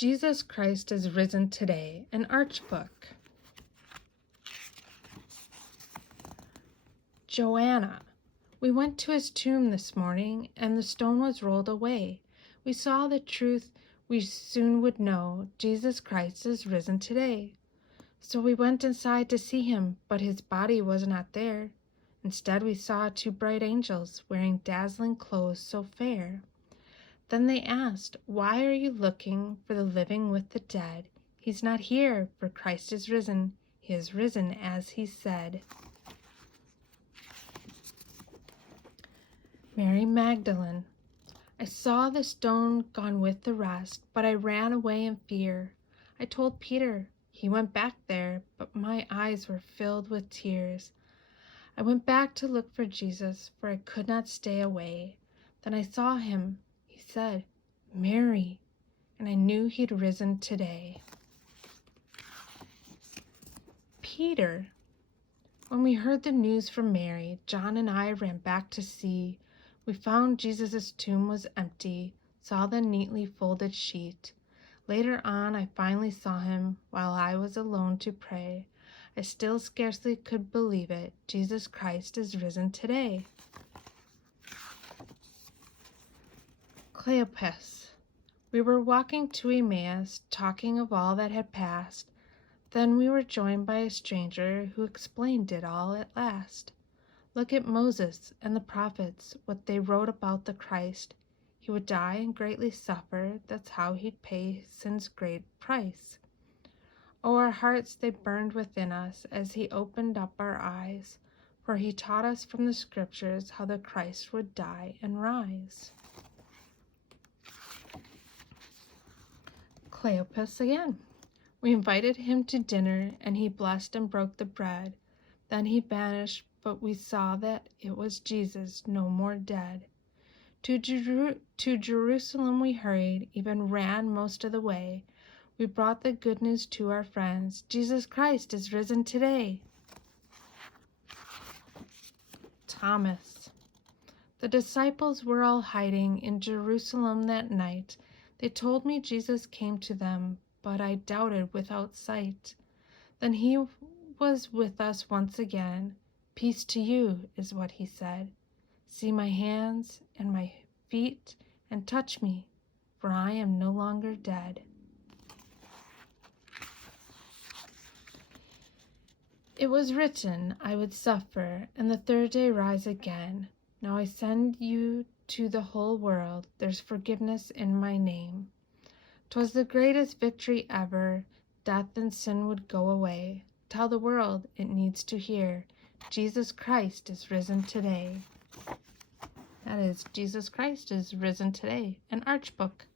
Jesus Christ is Risen Today, an Arch book. Joanna. We went to his tomb this morning, and the stone was rolled away. We saw the truth we soon would know. Jesus Christ is risen today. So we went inside to see him, but his body was not there. Instead, we saw two bright angels wearing dazzling clothes so fair. Then they asked, "Why are you looking for the living with the dead? He's not here, for Christ is risen. He is risen as he said." Mary Magdalene. I saw the stone gone with the rest, but I ran away in fear. I told Peter. He went back there, but my eyes were filled with tears. I went back to look for Jesus, for I could not stay away. Then I saw him. He said, "Mary," and I knew he'd risen today. Peter. When we heard the news from Mary, John and I ran back to see. We found Jesus' tomb was empty, saw the neatly folded sheet. Later on, I finally saw him while I was alone to pray. I still scarcely could believe it. Jesus Christ is risen today. Cleopas. We were walking to Emmaus, talking of all that had passed. Then we were joined by a stranger who explained it all at last. Look at Moses and the prophets, what they wrote about the Christ. He would die and greatly suffer, that's how he'd pay sin's great price. Oh, our hearts, they burned within us as he opened up our eyes, for he taught us from the scriptures how the Christ would die and rise. Cleopas again. We invited him to dinner, and he blessed and broke the bread. Then he vanished, but we saw that it was Jesus, no more dead. To Jerusalem we hurried, even ran most of the way. We brought the good news to our friends. Jesus Christ is risen today. Thomas. The disciples were all hiding in Jerusalem that night. They told me Jesus came to them, but I doubted without sight. Then he was with us once again. "Peace to you," is what he said. "See my hands and my feet, and touch me, for I am no longer dead." It was written I would suffer, and the third day rise again. Now I send you to the whole world. There's forgiveness in my name. 'Twas the greatest victory ever. Death and sin would go away. Tell the world it needs to hear. Jesus Christ is risen today. That is Jesus Christ is Risen Today, an Arch book.